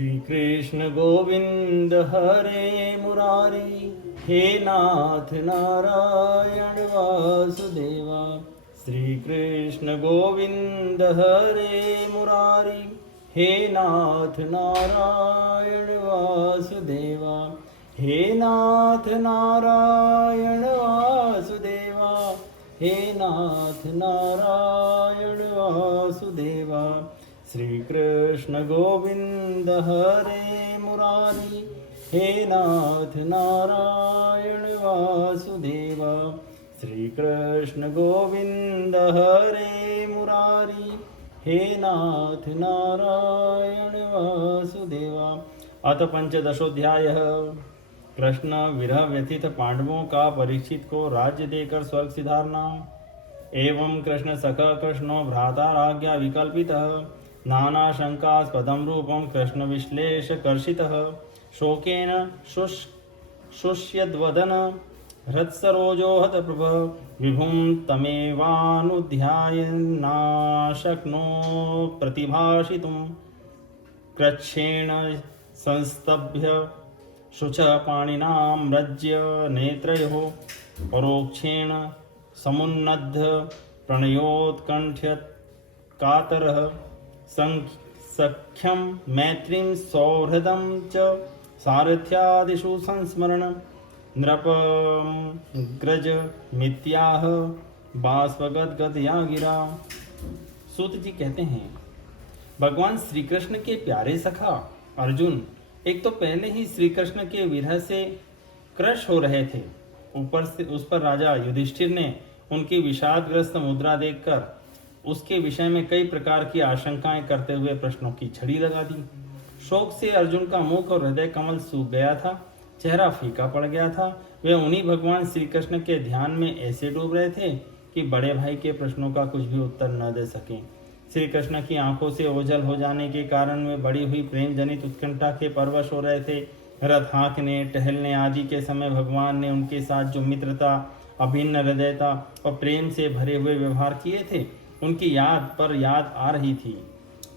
श्री कृष्ण गोविंद हरे मुरारी, हे नाथ नारायण वासुदेवा। श्री कृष्ण गोविंद हरे मुरारी, हे नाथ नारायण वासुदेवा। हे नाथ नारायण वासुदेवा, हे नाथ नारायण वासुदेवा। श्री कृष्ण गोविंद हरे मुरारी, हे नाथ नारायण वासुदेवा। श्री कृष्ण गोविंद हरे मुरारी, हे नाथ नारायण वासुदेवा। अथ पंचदशोध्याय। कृष्ण विरह व्यथित पांडवों का परीक्षित को राज्य देकर स्वर्ग सिधारना। एवं कृष्ण सखा कृष्णो भ्राता राज्ञा विकल्पितः, नाना शंकास्पदं रूपं कृष्ण विश्लेष कर्षितः। शोकेन शुष्यद्वदन हृत्सरोजो हतप्रभ, विभुं तमेवानुध्यायन्नाशक्नो प्रतिभाषितुं। कृच्छ्रेण संस्तभ्य शुचः पाणिनां रज्य नेत्रयोः, परोक्षेण समुन्नद्ध प्रणयोत्कण्ठ्यत् कातरः। सख्यं मैत्रीं सौहृदं च सारथ्यादिषु संस्मरण। नृपग्रज मित्याह बाष्पगदगदया गिरा। सूत जी कहते हैं, भगवान श्री कृष्ण के प्यारे सखा अर्जुन एक तो पहले ही श्री कृष्ण के विरह से क्रश हो रहे थे, ऊपर से उस पर राजा युधिष्ठिर ने उनकी विषादग्रस्त मुद्रा देखकर उसके विषय में कई प्रकार की आशंकाएं करते हुए प्रश्नों की छड़ी लगा दी। शोक से अर्जुन का मुख और हृदय कमल सूख गया था, चेहरा फीका पड़ गया था। वे उन्हीं भगवान श्री कृष्ण के ध्यान में ऐसे डूब रहे थे कि बड़े भाई के प्रश्नों का कुछ भी उत्तर न दे सके। श्री कृष्ण की आंखों से ओझल हो जाने के कारण वे बड़ी हुई प्रेम जनित उत्कंठा के परवश हो रहे थे। रथ हाँकने टहलने आदि के समय भगवान ने उनके साथ जो मित्रता, अभिन्न हृदयता और प्रेम से भरे हुए व्यवहार किए थे, उनकी याद पर याद आ रही थी।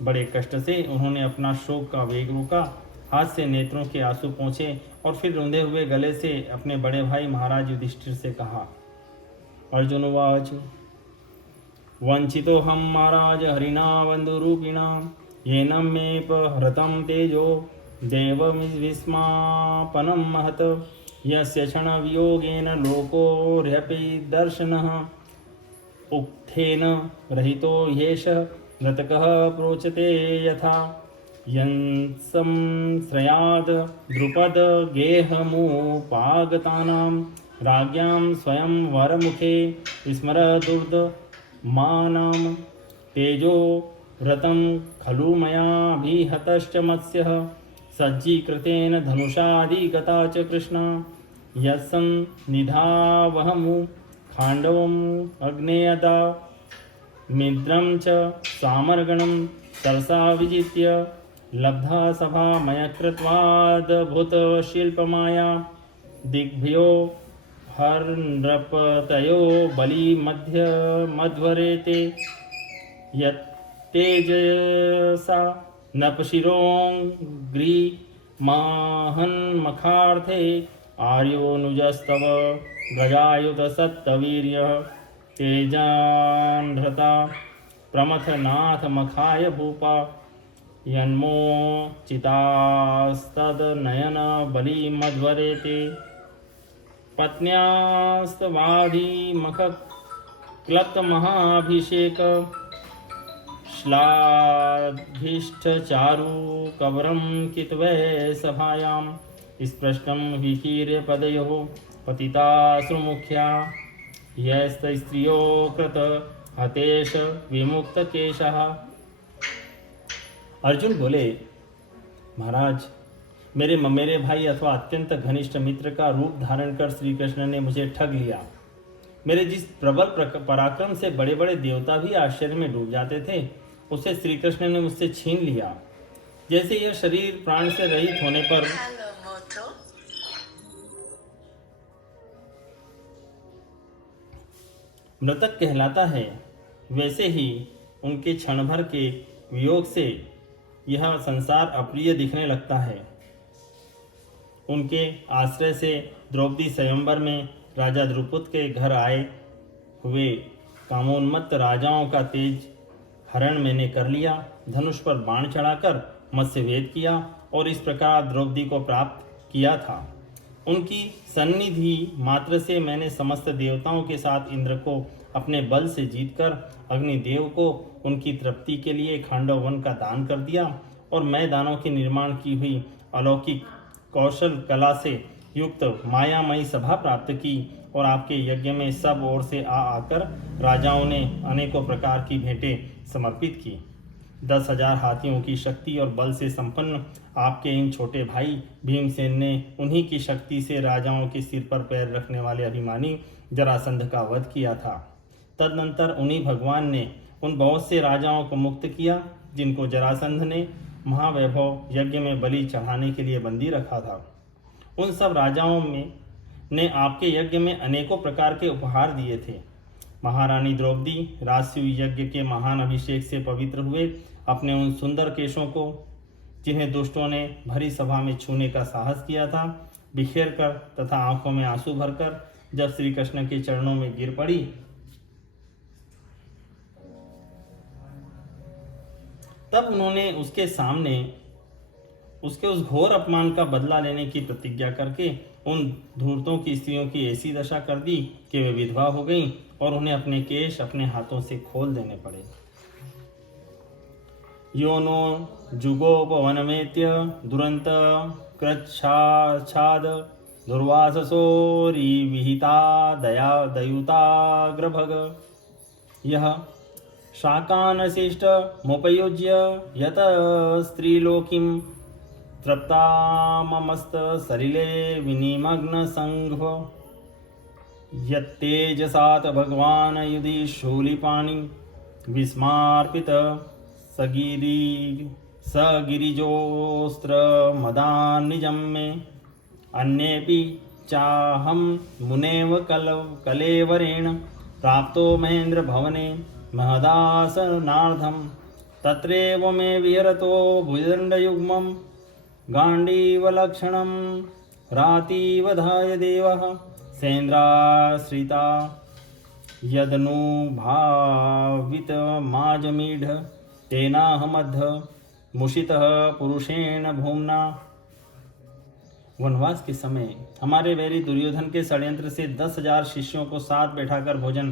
बड़े कष्ट से उन्होंने अपना शोक का वेग रोका, हाथ से नेत्रों के आंसू पोंछे और फिर रुंधे हुए गले से अपने बड़े भाई महाराज युधिष्ठिर से कहा। अर्जुन उवाच, वंचितो हम महाराज हरिणा बंधुरूपिणा, येनं मेऽपहृतं तेजो देवविस्मापनं महत्। यस्य क्षणवियोगेन लोकोऽर्ह्यपि दर्शनः, उक्थेन रहितो ह्येष मृतकः प्रोचते यथा। यंसंश्रयाद् द्रुपद गेहमुपागतानां, राज्ञां स्वयं वरमुखे स्मरदुर्दमानां। तेजो व्रतं खलु मयाभिहतश्च मत्स्यः, सज्जीकृतेन धनुषाधिगता च कृष्णा। यत्सन्निधावहमु खाण्डवम् अग्नेयदा, मिद्रं च सामर्गणं सरसा विजित्य। लब्धा सभा मयकृत्वाद्भुतशिल्पमाया, दिग्भ्यो हर्नृपतयो बलिमध्य मध्वरेते। यत्तेजसा नपशिरोऽङ्घ्रिमाहन्मखार्थे, आर्योनुजस्तव गजायुधसत्तवीर्यः। तेजान्धृता प्रमथनाथ मखाय भूपा, यन्मोचितास्तदनयन बलिमध्वरेते। पत्न्यास्तवाधिमखक्लप्तमहाभिषेक, श्लाघिष्ठचारु कवरं कितवै सभायां। स्पृष्टं विकीर्य पदयोः पतिताश्रुमुख्या, यस्तस्त्रियो कृत हतेश विमुक्त केशः। अर्जुन बोले, महाराज मेरे भाई अथवा अत्यंत घनिष्ठ मित्र का रूप धारण कर श्री कृष्ण ने मुझे ठग लिया। मेरे जिस प्रबल पराक्रम से बड़े बड़े देवता भी आश्चर्य में डूब जाते थे, उसे श्री कृष्ण ने मुझसे छीन लिया। जैसे यह शरीर प्राण से रहित होने पर मृतक कहलाता है, वैसे ही उनके क्षण भर के वियोग से यह संसार अप्रिय दिखने लगता है। उनके आश्रय से द्रौपदी स्वयंवर में राजा द्रुपद के घर आए हुए कामोन्मत्त राजाओं का तेज हरण मैंने कर लिया। धनुष पर बाण चढ़ाकर मत्स्यभेद किया और इस प्रकार द्रौपदी को प्राप्त किया था। उनकी सन्निधि मात्र से मैंने समस्त देवताओं के साथ इंद्र को अपने बल से जीतकर अग्निदेव को उनकी तृप्ति के लिए खांडव वन का दान कर दिया और मैं दानों के निर्माण की हुई अलौकिक कौशल कला से युक्त मायामयी सभा प्राप्त की और आपके यज्ञ में सब ओर से आकर राजाओं ने अनेकों प्रकार की भेंटें समर्पित की। 10,000 हाथियों की शक्ति और बल से संपन्न आपके इन छोटे भाई भीमसेन ने उन्हीं की शक्ति से राजाओं के सिर पर पैर रखने वाले अभिमानी जरासंध का वध किया था। तदनंतर उन्हीं भगवान ने उन बहुत से राजाओं को मुक्त किया जिनको जरासंध ने महावैभव यज्ञ में बलि चढ़ाने के लिए बंदी रखा था। उन सब राजाओं में ने आपके यज्ञ में अनेकों प्रकार के उपहार दिए थे। महारानी द्रौपदी राजसूय यज्ञ के महान अभिषेक से पवित्र हुए अपने उन सुंदर केशों को, जिन्हें दुष्टों ने भरी सभा में छूने का साहस किया था, बिखेर कर तथा आंखों में आंसू भरकर जब श्री कृष्ण के चरणों में गिर पड़ी तब उन्होंने उसके सामने उसके उस घोर अपमान का बदला लेने की प्रतिज्ञा करके उन धूर्तों की स्त्रियों की ऐसी दशा कर दी कि वे विधवा हो गईं और उन्हें अपने केश अपने हाथों से खोल देने पड़े। यो नो जुगोपवनमेत्य दुरंत कृच्छाद दुर्वाससोरी विहिता दया दयुताग्रभग यह शाकानशिष्ट मुपयुज्य यत स्त्रीलोकीं तृप्ताममस्त सलिले विनिमग्न संघ यत्तेजसात भगवान युधि शूलिपाणि विस्मार्पित सगिरिजोस्त्र मदान्निजं मे अन्येऽपि चाहं मुनेव कलेवरेण प्राप्तो महेन्द्र भवने महदासनार्धं तत्रैव मे विहरतो भुजदण्डयुग्मं गाण्डीवलक्षणं रातिवधाय देवः सेन्द्राश्रिता यदनुभावितमाजमीढ तेनाहमद्ध मुषितः पुरुषेण भूम्ना। वनवास के समय हमारे वैरी दुर्योधन के षड्यंत्र से 10,000 शिष्यों को साथ बैठाकर भोजन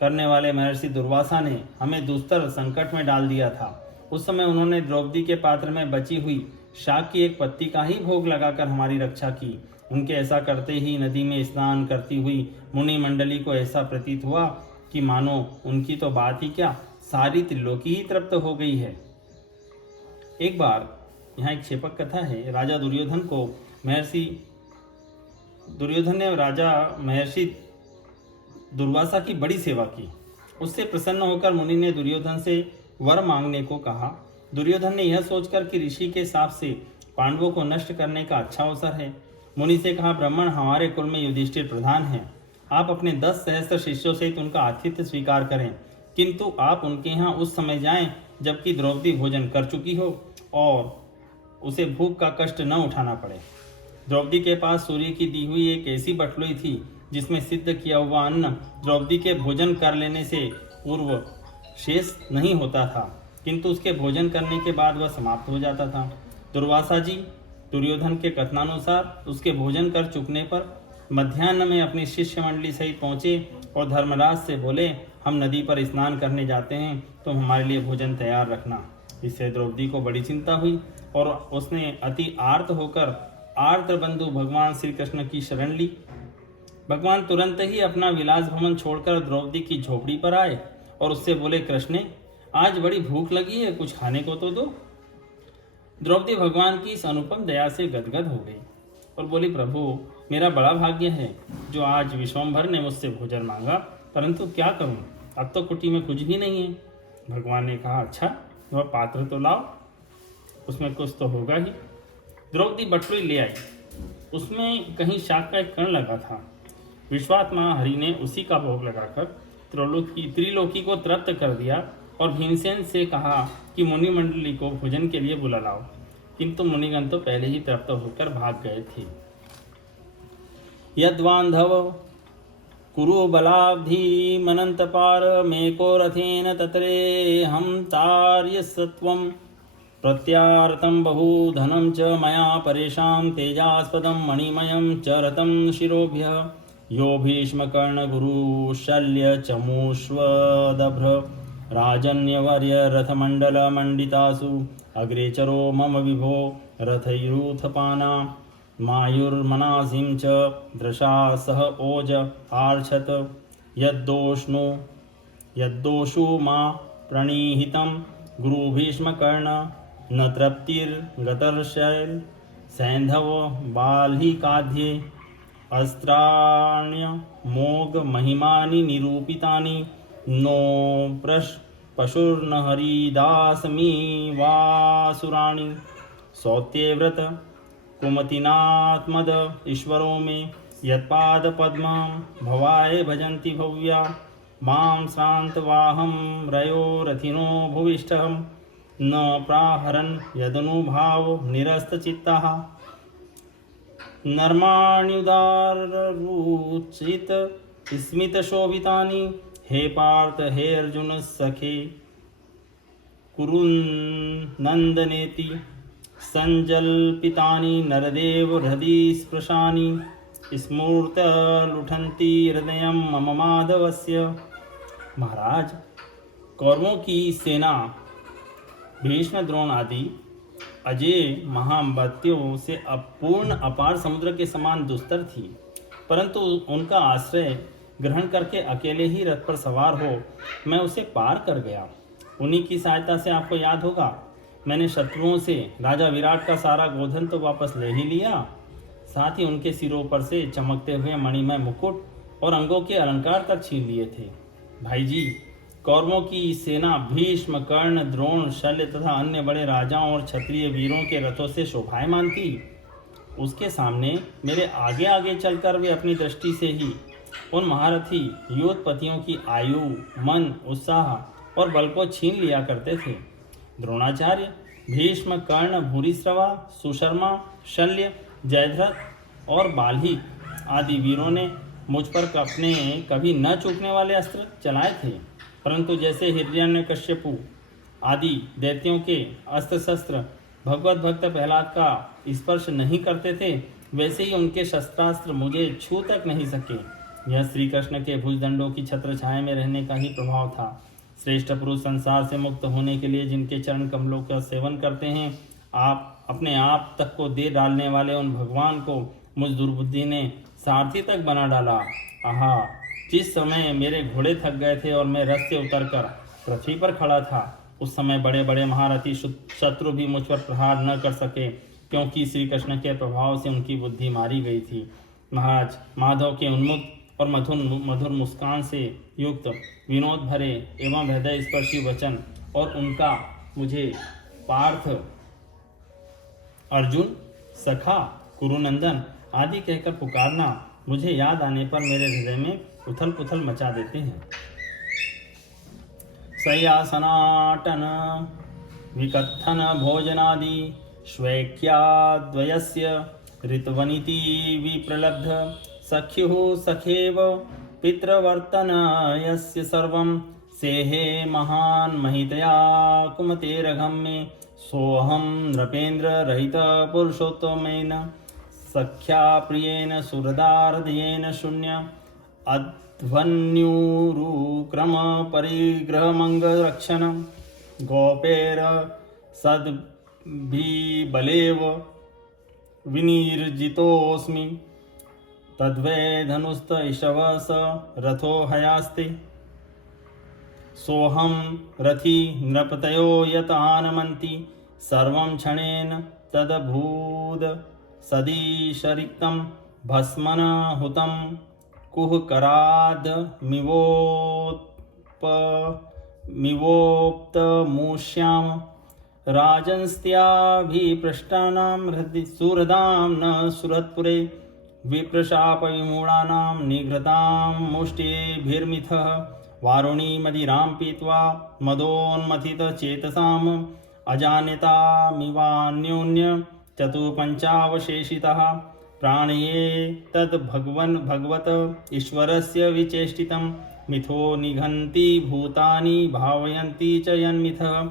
करने वाले महर्षि दुर्वासा ने हमें दुस्तर संकट में डाल दिया था। उस समय उन्होंने द्रौपदी के पात्र में बची हुई शाक की एक पत्ती का ही भोग लगाकर हमारी रक्षा की। उनके ऐसा करते ही नदी में स्नान करती हुई मुनि मंडली को ऐसा प्रतीत हुआ कि मानो उनकी तो बात ही क्या, सारी त्रिलोकी ही तृप्त हो गई है। एक बार यहाँ एक क्षेपक कथा है। दुर्योधन ने राजा महर्षि दुर्वासा की बड़ी सेवा की। उससे प्रसन्न होकर मुनि ने दुर्योधन से वर मांगने को कहा। दुर्योधन ने यह सोचकर कि ऋषि के शाप से पांडवों को नष्ट करने का अच्छा अवसर है, मुनि से कहा, ब्राह्मण हमारे कुल में युधिष्ठिर प्रधान हैं। आप अपने 10 सहस्त्र शिष्यों सहित उनका आतिथ्य स्वीकार करें, किंतु आप उनके यहाँ उस समय जाएं जबकि द्रौपदी भोजन कर चुकी हो और उसे भूख का कष्ट न उठाना पड़े। द्रौपदी के पास सूर्य की दी हुई एक ऐसी बटलुई थी जिसमें सिद्ध किया हुआ अन्न द्रौपदी के भोजन कर लेने से पूर्व शेष नहीं होता था, किंतु उसके भोजन करने के बाद वह समाप्त हो जाता था। दुर्वासा जी दुर्योधन के कथनानुसार उसके भोजन कर चुकने पर मध्याह्न में अपनी शिष्य मंडली सहित पहुंचे और धर्मराज से बोले, हम नदी पर स्नान करने जाते हैं, तुम हमारे लिए भोजन तैयार रखना। इससे द्रौपदी को बड़ी चिंता हुई और उसने अति आर्त होकर आर्द्र बंधु भगवान श्री कृष्ण की शरण ली। भगवान तुरंत ही अपना विलास भवन छोड़कर द्रौपदी की झोपड़ी पर आए और उससे बोले, कृष्ण आज बड़ी भूख लगी है, कुछ खाने को तो दो। द्रौपदी भगवान की इस अनुपम दया से गदगद हो गई और बोली, प्रभु मेरा बड़ा भाग्य है जो आज विश्वम्भर ने मुझसे भोजन मांगा, परंतु क्या करूं, अब तो कुटी में कुछ भी नहीं है। भगवान ने कहा, अच्छा वह पात्र तो लाओ, उसमें कुछ तो होगा ही। द्रौपदी बटुई ले आई, उसमें कहीं शाक का एक कण लगा था। विश्वात्मा हरि ने उसी का भोग लगाकर त्रिलोकी को तृप्त कर दिया और भीमसेन से कहा कि मुनि मंडली को भोजन के लिए बुला लाओ, किंतु मुनिगण तो पहले ही तृप्त होकर भाग गए थे। यद्वांधव कुरु बलाब्धि मनंत पार मेको रथेन तत्रे हम तार्य सत्वम प्रत्यार्तं बहुधनं च मया परेषां तेजास्पदं मणिमयं च रतं शिरोभ्यः यो भीष्मकर्णगुरुशल्यचमूष्वदभ्र राजन्यवर्य रथमण्डलमण्डितासु अग्रेचरो मम विभो रथैरूथपाना मायुर्मनासिं च दृशा सह ओज आर्छत यद्दोषु मा प्रणीहितं गुरुभीष्मकर्ण न तृप्तिर्गतर्शैल सैन्धव बाल्हिकाध्ये अस्त्राण्य मोग महिमानि निरूपितानि नो पशुर्न हरिदासमी वासुराणि सौत्यव्रत कुमतिनात्मद ईश्वरो मे यत्पादपद्मं भवाय भजन्ति भव्या मां श्रान्तवाहं रयो रथिनो भुविष्ठं न प्राहरन् यदनुभाव निरस्तचित्तः नर्माण्युदाररुचित स्मितशोभितानि हे पार्थ हे अर्जुन सखे कुरुनन्दनेति संजल्पितानि नरदेव हृदि स्पृशानि स्मूर्तलुठन्ति हृदयं मम माधवस्य। महाराज, कौरवों की सेना भीष्म द्रोण आदि अजय महामृत्युओं से अपूर्ण अपार समुद्र के समान दुस्तर थी, परंतु उनका आश्रय ग्रहण करके अकेले ही रथ पर सवार हो मैं उसे पार कर गया। उन्हीं की सहायता से आपको याद होगा मैंने शत्रुओं से राजा विराट का सारा गोधन तो वापस ले ही लिया, साथ ही उनके सिरों पर से चमकते हुए मणिमय मुकुट और अंगों के अलंकार तक छीन लिए थे। भाई जी, कौरवों की सेना भीष्म कर्ण द्रोण शल्य तथा अन्य बड़े राजाओं और क्षत्रिय वीरों के रथों से शोभायमान थी। उसके सामने मेरे आगे आगे चलकर वे अपनी दृष्टि से ही उन महारथी योधपतियों की आयु, मन, उत्साह और बल को छीन लिया करते थे। द्रोणाचार्य, भीष्म, कर्ण, भूरिश्रवा, सुशर्मा, शल्य, जयद्रथ और बाल्ही आदि वीरों ने मुझ पर अपने कभी न चूकने वाले अस्त्र चलाए थे, परंतु जैसे हिरण्यकश्यपु आदि दैत्यों के अस्त्र शस्त्र भगवत भक्त प्रहलाद का स्पर्श नहीं करते थे, वैसे ही उनके शस्त्रास्त्र मुझे छू तक नहीं सके। यह श्री कृष्ण के भुजदंडों की छत्र छाया में रहने का ही प्रभाव था। श्रेष्ठ पुरुष संसार से मुक्त होने के लिए जिनके चरण कमलों का सेवन करते हैं, आप अपने आप तक को दे डालने वाले उन भगवान को मुझ दुर्बुद्धि ने सारथी तक बना डाला। आहा, जिस समय मेरे घोड़े थक गए थे और मैं रथ से उतरकर पृथ्वी पर खड़ा था, उस समय बड़े बड़े महारथी शत्रु भी मुझ पर प्रहार न कर सके, क्योंकि श्री कृष्ण के प्रभाव से उनकी बुद्धि मारी गई थी। महाराज, माधव के उन्मुक्त और मधुर मुस्कान से युक्त विनोद भरे एवं हृदय स्पर्शी वचन और उनका मुझे पार्थ, अर्जुन, सखा, कुरुनंदन आदि कहकर पुकारना मुझे याद आने पर मेरे हृदय में उथल पुथल मचा देते हैं। शय्यासनाटन विकथन भोजनादि श्वैक्याद्वयस्य ऋतवनिति विप्रलब्ध सख्युः सखेव पितृवर्तनयस्य सर्वं सेहे महान् महितया कुमतेरघं मे सोऽहं नृपेन्द्र रहित पुरुषोत्तमेन सख्या प्रियेण सुहृदार्दयेन शून्य अध्वन्युरुक्रम परिग्रहमङ्गरक्षण गोपेर सद्भिबलेव विनिर्जितोऽस्मि तद्वै धनुस्त ईशवस रथो हयास्ते सोऽहं रथी नृपतयो यत आनमन्ति सर्वं क्षणेन तदभूद सदीशरिक्तं भस्मन हुतं कुहकराद मिवोप्तमूष्यां राजन्स्त्याभिपृष्टानां सुहृदां न सुहृत्पुरे विप्रशापविमूढानां निघ्रतां मुष्टिभिर्मिथः वारुणी मदिरां पीत्वा मदोन्मथितचेतसाम् अजानतामिवान्योन्य चतुपञ्चावशेषितः प्राणये भगवत ईश्वरस्य विचेष्टितं मिथो निघन्ति भूतानि भावयन्ति च यन्मिथः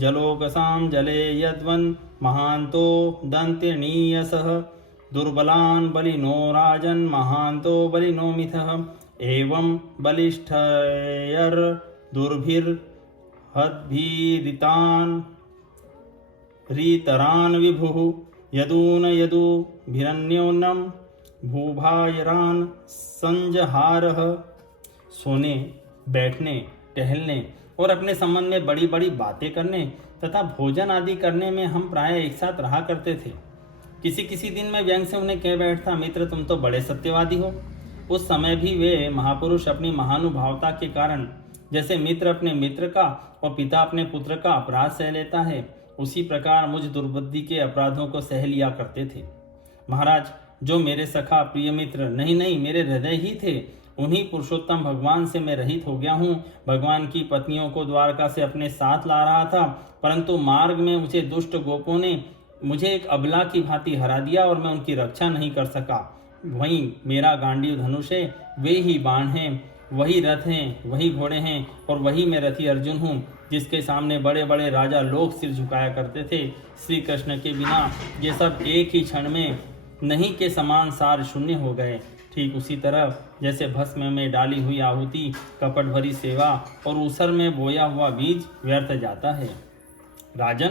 जलोकसां जले यद्वन् महान्तो दन्त्यनीयसः दुर्बलान् बलिनो राजन् महान्तो बलिनो मिथः एवं बलिष्ठैर्दुर्भिर्हद्भिरितान् रीतरान् विभुः यदून यदुभिरन्योन्नं भूभायरान् संजहारः। सोने, बैठने, टहलने और अपने संबंध में बड़ी बड़ी बातें करने तथा भोजन आदि करने में हम प्राय एक साथ रहा करते थे। किसी किसी दिन मैं व्यंग से उन्हें कह बैठता, मित्र तुम तो बड़े सत्यवादी हो। उस समय भी वे महापुरुष अपनी महानुभावता के कारण जैसे मित्र अपने मित्र का और पिता अपने पुत्र का अपराध सह लेता है, उसी प्रकार मुझ दुर्बुद्धि के अपराधों को सह लिया करते थे। महाराज, जो मेरे सखा प्रिय मित्र नहीं मेरे हृदय ही थे, उन्हीं पुरुषोत्तम भगवान से मैं रहित हो गया हूँ। भगवान की पत्नियों को द्वारका से अपने साथ ला रहा था, परंतु मार्ग में मुझे दुष्ट गोपों ने मुझे एक अबला की भांति हरा दिया और मैं उनकी रक्षा नहीं कर सका। वहीं मेरा गांडीव धनुष है, वे ही बाण हैं, वही रथ हैं, वही घोड़े हैं और वही मैं रथी अर्जुन हूँ, जिसके सामने बड़े बड़े राजा लोग सिर झुकाया करते थे। श्री कृष्ण के बिना ये सब एक ही क्षण में नहीं के समान सार शून्य हो गए। ठीक उसी तरह जैसे भस्म में डाली हुई आहुति, कपट भरी सेवा और ऊसर में बोया हुआ बीज व्यर्थ जाता है। राजन,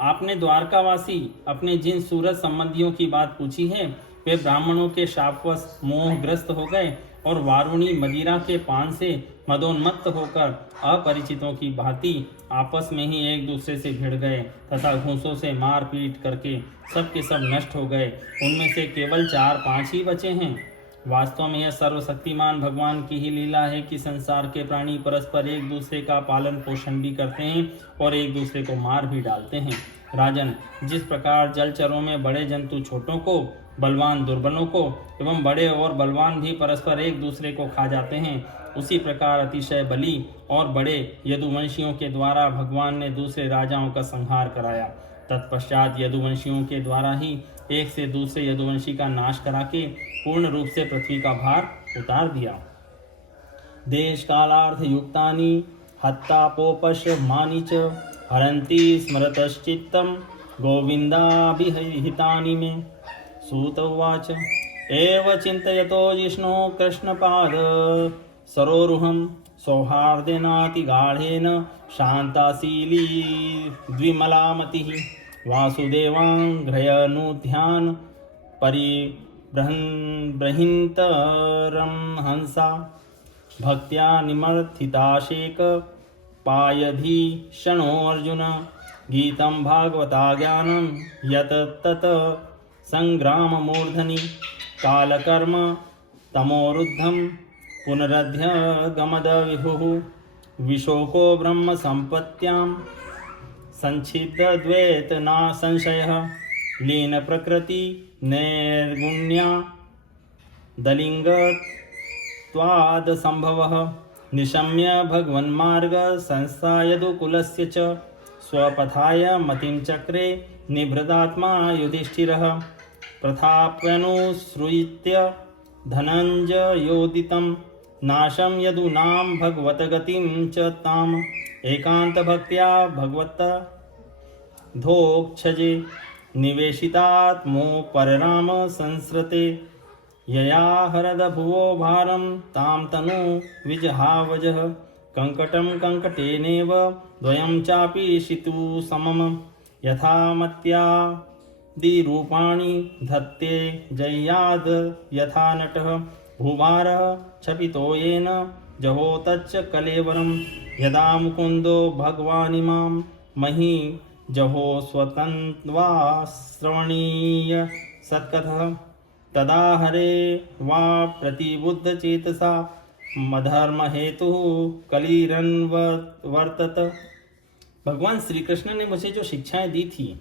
आपने द्वारकावासी अपने जिन सूरज संबंधियों की बात पूछी है, वे ब्राह्मणों के शापवश मोहग्रस्त हो गए और वारुणी मदिरा के पान से मदोन्मत्त होकर अपरिचितों की भांति आपस में ही एक दूसरे से भिड़ गए तथा घूंसों से मार पीट करके सब के सब नष्ट हो गए। उनमें से केवल 4-5 ही बचे हैं। वास्तव में यह सर्वशक्तिमान भगवान की ही लीला है कि संसार के प्राणी परस्पर एक दूसरे का पालन पोषण भी करते हैं और एक दूसरे को मार भी डालते हैं। राजन, जिस प्रकार जलचरों में बड़े जंतु छोटों को, बलवान दुर्बलों को एवं बड़े और बलवान भी परस्पर एक दूसरे को खा जाते हैं, उसी प्रकार अतिशय बली और बड़े यदुवंशियों के द्वारा भगवान ने दूसरे राजाओं का संहार कराया। तत्पश्चात यदुवंशियों के द्वारा ही एक से दूसरे यदुवंशी का नाश करा के पूर्ण रूप से पृथ्वी का भार उतार दिया। देश कालार्थ युक्तानि हत्तापोपशमानि च हरन्ति स्मरतश्चित्तं गोविन्दाभिहितानि मे। सूत उवाच एव चिन्तयतो जिष्णो कृष्णपाद सरोरुहं सौहार्देनातिगाढेन शान्ताशीली द्विमलामतिः वासुदेवाङ्घ्रयनुध्यान परिबृहन्तरं हंसा भक्त्या निमर्थिताशेक पायधीषणो अर्जुन गीतं भागवता ज्ञानं यत तत संग्राममूर्धनि कालकर्म तमोरुद्धं पुनरध्य गमद विभुः विशोको ब्रह्म संपत्त्यां संच्छिद्यद्वैत ना संशयः लीन प्रकृति नैर्गुण्या दलिंगत्वाद संभवः निशम्य भगवन्मार्ग संस्थायदुकुलस्य च स्वपथाय मतिं चक्रे निभृदात्मा युधिष्ठिरः प्रथाप्यनुसृत्य धनञ्जयोदितं नाशं यदूनां भगवतगतिं च ताम् एकान्तभक्त्या भगवतधोक्षजे निवेशितात्मो परराम संसृते यया हरद भुवो भारं तां तनु विजहावजः कङ्कटं कङ्कटेनेव द्वयं चापि शितु समम् यथा मत्यादिरूपाणि धत्ते जह्याद् यथा नटः भूभारः क्षपितो येन जहो तच्च कलेवरं यदा मुकुन्दो भगवानिमां मही जहो स्वतन्त्वा श्रवणीय सत्कथः तदा हरे वा प्रतिबुद्धचेतसा मधर्म हेतु कलिरन्वर्तत। भगवान श्री कृष्ण ने मुझे जो शिक्षाएं दी थी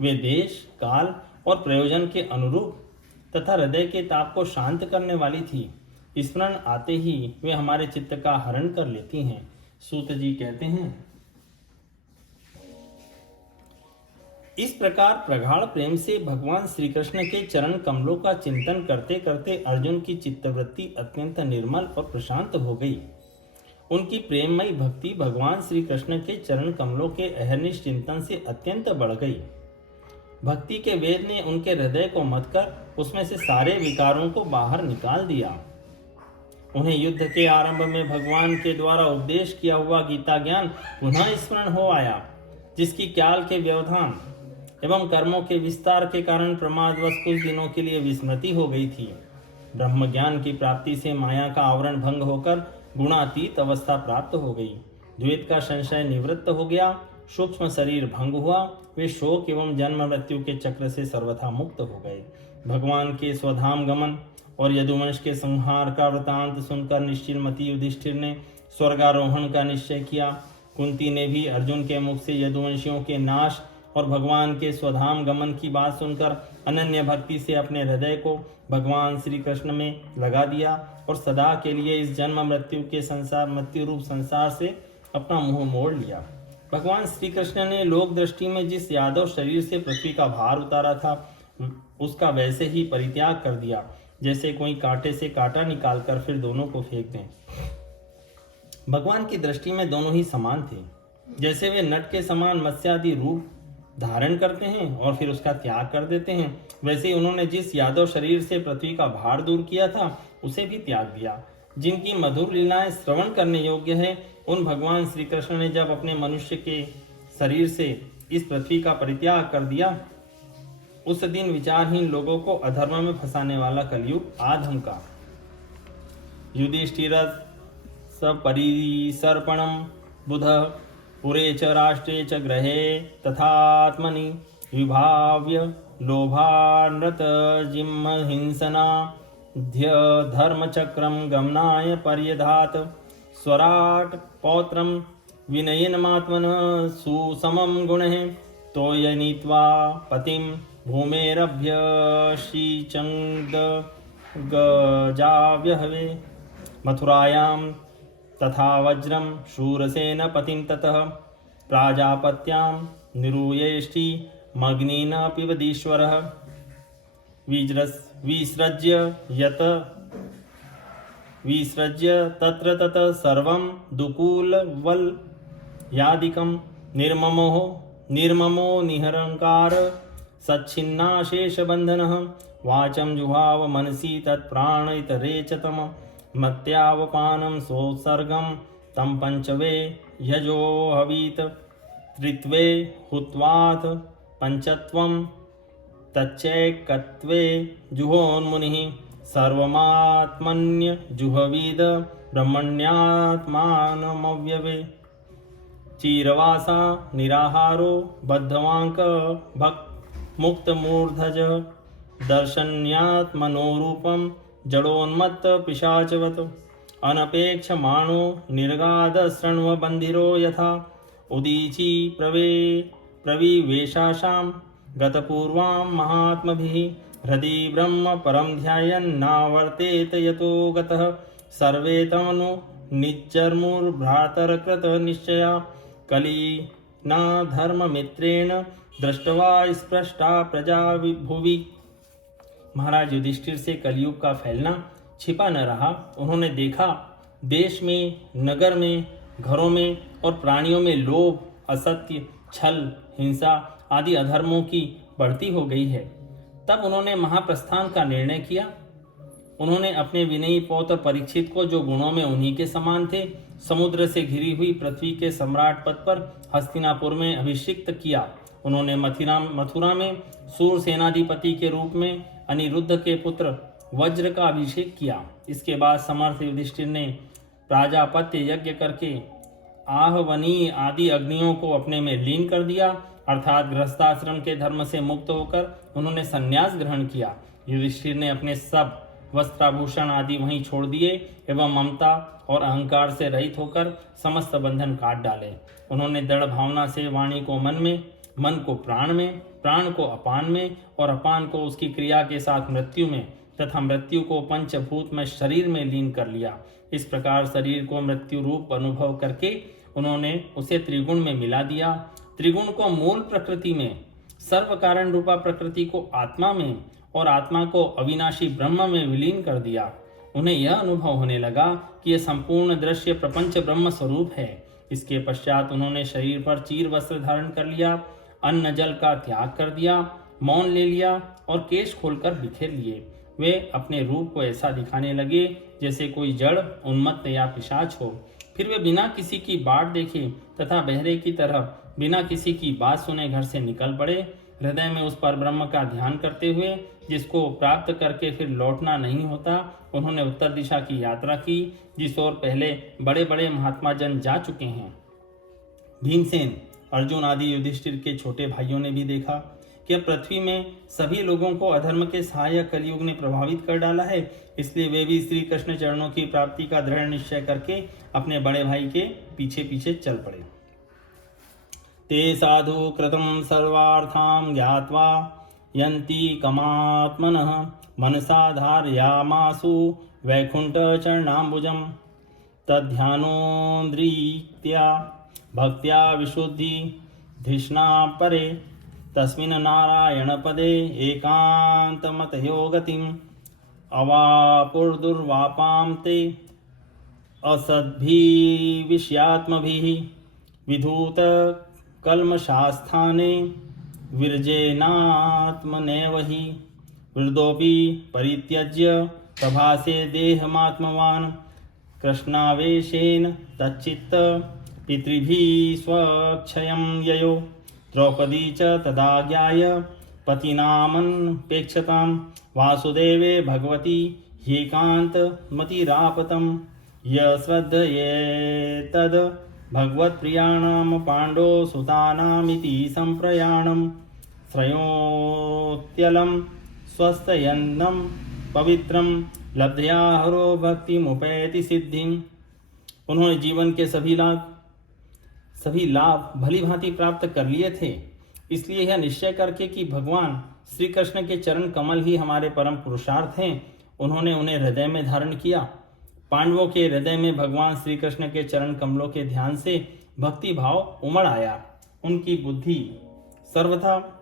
वे देश, काल और प्रयोजन के अनुरूप तथा हृदय के ताप को शांत करने वाली थी। स्मरण आते ही वे हमारे चित्त का हरण कर लेती हैं। सूत जी कहते हैं, इस प्रकार प्रगाढ़ प्रेम से भगवान श्री कृष्ण के चरण कमलों का चिंतन करते करते अर्जुन की चित्तवृत्ति अत्यंत निर्मल और प्रशांत हो गई। उनकी प्रेममयी भक्ति भगवान श्री कृष्ण के चरण कमलों के अहर्निश चिंतन से अत्यंत बढ़ गई। भक्ति के वेद ने उनके हृदय को मथ कर उसमें से सारे विकारों को बाहर निकाल दिया। उन्हें युद्ध के आरंभ में भगवान के द्वारा उपदेश किया हुआ गीता ज्ञान पुनः स्मरण हो आया, जिसकी क्याल के व्यवधान एवं कर्मों के विस्तार के कारण प्रमादवश कुछ दिनों के लिए विस्मृति हो गई थी। ब्रह्म ज्ञान की प्राप्ति से माया का आवरण भंग होकर गुणातीत अवस्था प्राप्त हो गई। द्वैत का संशय निवृत्त हो गया, सूक्ष्म शरीर भंग हुआ, वे शोक एवं जन्म मृत्यु के चक्र से सर्वथा मुक्त हो गए। भगवान के स्वधाम गमन और यदुवंश के संहार का वृतांत सुनकर निश्चिल मति युधिष्ठिर ने स्वर्गारोहण का निश्चय किया। कुंती ने भी अर्जुन के मुख से यदुवंशियों के नाश और भगवान के स्वधाम गमन की बात सुनकर अनन्य भक्ति से अपने हृदय को भगवान श्री कृष्ण में लगा दिया और सदा के लिए इस जन्म मृत्यु रूप संसार से अपना मुंह मोड़ लिया। भगवान श्री कृष्ण ने लोक दृष्टि में जिस यादव शरीर से पृथ्वी का भार उतारा था, उसका वैसे ही परित्याग कर दिया, जैसे कोई कांटे से कांटा निकालकर फिर दोनों को फेंक दें। भगवान की दृष्टि में दोनों ही समान थे। जैसे वे नट के समान मत्स्यादि रूप धारण करते हैं और फिर उसका त्याग कर देते हैं, वैसे ही उन्होंने जिस यादव शरीर से पृथ्वी का भार दूर किया था उसे भी त्याग दिया। जिनकी मधुर लीलाएं श्रवण करने योग्य है, उन भगवान श्री कृष्ण ने जब अपने मनुष्य के शरीर से इस पृथ्वी का परित्याग कर दिया, उस दिन विचारहीन लोगों को अधर्म में फंसाने वाला कलयुग आधम का युधिष्ठिर सपरिसर्पणम बुध पुरे च राष्ट्रे च ग्रहे तथात्मनि विभाव्य लोभानृत जिम्म हिंसना ध्य धर्मचक्रम गमनाय पर्यधात स्वराट पौत्रम विनयनमात्मन सुसमं गुणः तोयनीत्वा पतिं भूमेरभ्य शीचंद गजाव्यहवे मथुरायां तथा वज्रम शूरसेन पतिं ततः प्राजापत्यां निरूयेष्टि मग्नेन पिबदीश्वरः विसृज्य तत्र तत सर्वं दुकूलवल यादिकं निर्ममो निहरंकार सच्छिन्नाशेषबन्धनः वाचं जुहाव मनसि तत्प्राणैतरे च तम मत्यावपानं सोत्सर्गं तं पंचवे यजो हवीत त्रित्वे हुत्वाथ पंचत्वं तच्चैकत्वे जुहोन्मुनिः सर्वमात्मन्य जुहवीद ब्रह्मण्यात्मानमव्यवे चीरवासा निराहारो बद्धवांक भक्त मुक्तमूर्धज दर्शन्यात्मनोरूपं जडोन्मत्त पिशाचवत् अनपेक्षमाणो निर्गाद शृण्वबन्धिरो यथा उदीची प्रविवेशाशां गतपूर्वां महात्मभिः हृदि ब्रह्म परं ध्यायन्नावर्तेत यतो गतः सर्वे तमनु निच्चर्मुर्भ्रातरकृत निश्चया कलिना धर्ममित्रेण दृष्टवा स्पृष्टा प्रजा भुवि। महाराज युधिष्ठिर से कलयुग का फैलना छिपा न रहा। उन्होंने देखा देश में, नगर में, घरों में और प्राणियों में लोभ, असत्य, छल, हिंसा आदि अधर्मों की बढ़ती हो गई है। तब उन्होंने महाप्रस्थान का निर्णय किया। उन्होंने अपने विनयी पौत्र परीक्षित को, जो गुणों में उन्हीं के समान थे, समुद्र से घिरी हुई पृथ्वी के सम्राट पद पर हस्तिनापुर में अभिषिक्त किया। उन्होंने मथुरा में सूर सेनाधिपति के रूप में अनिरुद्ध के पुत्र वज्र का अभिषेक किया। इसके बाद समर्थ युधिष्ठिर ने प्राजापत्य यज्ञ करके आहवनी आदि अग्नियों को अपने में लीन कर दिया, अर्थात गृहस्थाश्रम के धर्म से मुक्त होकर उन्होंने संन्यास ग्रहण किया। युधिष्ठिर ने अपने सब वस्त्राभूषण आदि वहीं छोड़ दिए एवं ममता और अहंकार से रहित होकर समस्त बंधन काट डाले। उन्होंने दृढ़ भावना से वाणी को मन में, मन को प्राण में, प्राण को अपान में और अपान को उसकी क्रिया के साथ मृत्यु में तथा मृत्यु को पंचभूत में शरीर में लीन कर लिया। इस प्रकार शरीर को मृत्यु रूप अनुभव करके उन्होंने उसे त्रिगुण में मिला दिया। त्रिगुण को मूल प्रकृति में, सर्व कारण रूपा प्रकृति को आत्मा में और आत्मा को अविनाशी ब्रह्म में विलीन कर दिया। उन्हें यह अनुभव होने लगा कि यह संपूर्ण दृश्य प्रपंच ब्रह्म स्वरूप है। इसके पश्चात उन्होंने शरीर पर चीर वस्त्र धारण कर लिया, अन्न जल का त्याग कर दिया, मौन ले लिया और केश खोलकर बिखेर लिए। वे अपने रूप को ऐसा दिखाने लगे जैसे कोई जड़, उन्मत्त या पिशाच हो। फिर वे बिना किसी की बाट देखे तथा बहरे की तरह बिना किसी की बात सुने घर से निकल पड़े। हृदय में उस पर ब्रह्म का ध्यान करते हुए, जिसको प्राप्त करके फिर लौटना नहीं होता, उन्होंने उत्तर दिशा की यात्रा की, जिस ओर पहले बड़े बड़े महात्मा जन जा चुके हैं। भीमसेन, अर्जुन आदि युधिष्ठिर के छोटे भाइयों ने भी देखा कि अब पृथ्वी में सभी लोगों को अधर्म के सहायक कलयुग ने प्रभावित कर डाला है। इसलिए वे भी श्री कृष्ण चरणों की प्राप्ति का दृढ़ निश्चय करके अपने बड़े भाई के पीछे पीछे चल पड़े। ते साधु कृतं सर्वार्थां ज्ञात्वा यन्ति कमात्मनः मनसा धारयामासु वैकुंठ चरणाम्बुजं तद्ध्यानोन्द्रित्या भक्त्या विशुद्धि धिष्णा परे तस्मिन् नारायण पदे एकांतमतयो गतिम् अवापुर्दुर्वापां ते असद्भिः विषयात्मभिः विधूत कल्मषास्थाने विरजेनात्मनैव हि वृद्धोऽपि परित्यज्य प्रभासे देहमात्मवान् कृष्णावेशेन तच्चित्त पितृभिः स्वक्षयं ययो द्रौपदी च तदाज्ञाय पतिनामनपेक्षतां वासुदेवे भगवती ह्येकान्तमतिरापतं य श्रद्धयेतद् भगवत्प्रियाणां पाण्डवसुतानामिति सम्प्रयाणं श्रयोत्यलं स्वस्थयन्नं पवित्रं लब्ध्या हरो भक्तिमुपैति सिद्धिम्। उन्होंने जीवन के सभी लाभ भली भांति प्राप्त कर लिए थे। इसलिए यह निश्चय करके कि भगवान श्री कृष्ण के चरण कमल ही हमारे परम पुरुषार्थ हैं, उन्होंने उन्हें हृदय में धारण किया। पांडवों के हृदय में भगवान श्री कृष्ण के चरण कमलों के ध्यान से भक्ति भाव उमड़ आया। उनकी बुद्धि सर्वथा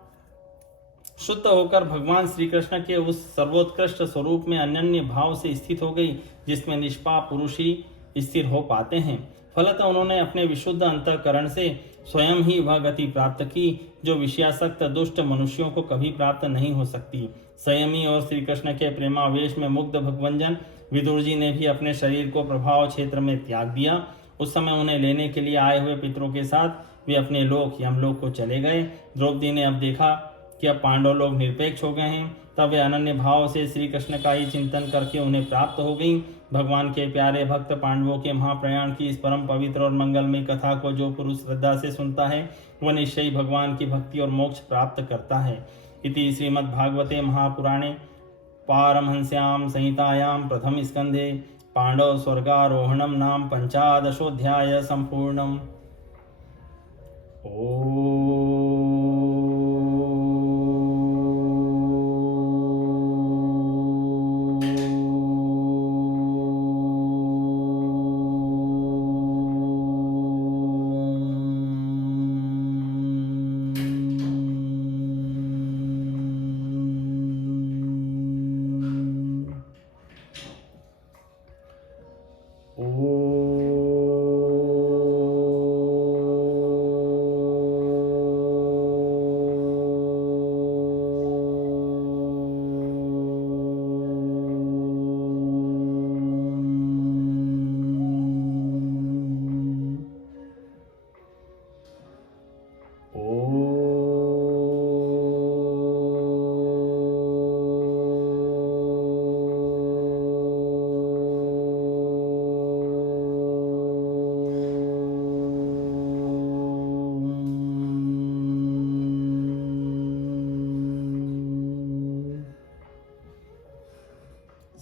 शुद्ध होकर भगवान श्री कृष्ण के उस सर्वोत्कृष्ट स्वरूप में अनन्य भाव से स्थित हो गई, जिसमें निष्पाप पुरुष ही स्थिर हो पाते हैं। फलतः उन्होंने अपने विशुद्ध अंतःकरण से स्वयं ही वह गति प्राप्त की जो विषयासक्त दुष्ट मनुष्यों को कभी प्राप्त नहीं हो सकती। संयमी और श्री कृष्ण के प्रेमावेश में मुग्ध भगवंजन विदुर जी ने भी अपने शरीर को प्रभाव क्षेत्र में त्याग दिया। उस समय उन्हें लेने के लिए आए हुए पितरों के साथ वे अपने लोक यमलोक को चले गए। द्रौपदी ने अब देखा कि अब पांडव लोग निरपेक्ष हो गए हैं, तब वे अनन्य भाव से श्री कृष्ण का ही चिंतन करके उन्हें प्राप्त हो गई। भगवान के प्यारे भक्त पांडवों के महाप्रयाण की इस परम पवित्र और मंगलमय कथा को जो पुरुष श्रद्धा से सुनता है, वह निश्चय ही भगवान की भक्ति और मोक्ष प्राप्त करता है। इति श्रीमद्भागवते महापुराणे पारमहंस्यां संहितायां प्रथम स्कंधे पांडव स्वर्गारोहणम नाम 15ोऽध्याय संपूर्णम्।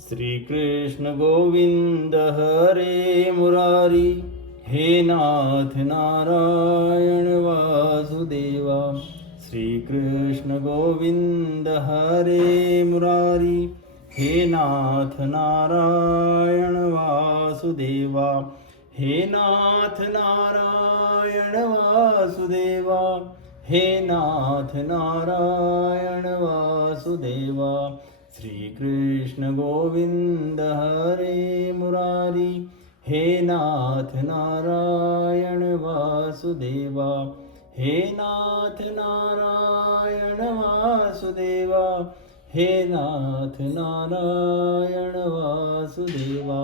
श्री कृष्ण गोविंद हरे मुरारी, हे नाथ नारायण वासुदेवा। श्री कृष्ण गोविंद हरे मुरारी, हे नाथ नारायण वासुदेवा, हे नाथ नारायण वासुदेवा, हे नाथ नारायण वासुदेवा। श्री कृष्ण गोविंद हरे मुरारी, हे नाथ नारायण वासुदेवा, हे नाथ नारायण वासुदेवा, हे नाथ नारायण वासुदेवा।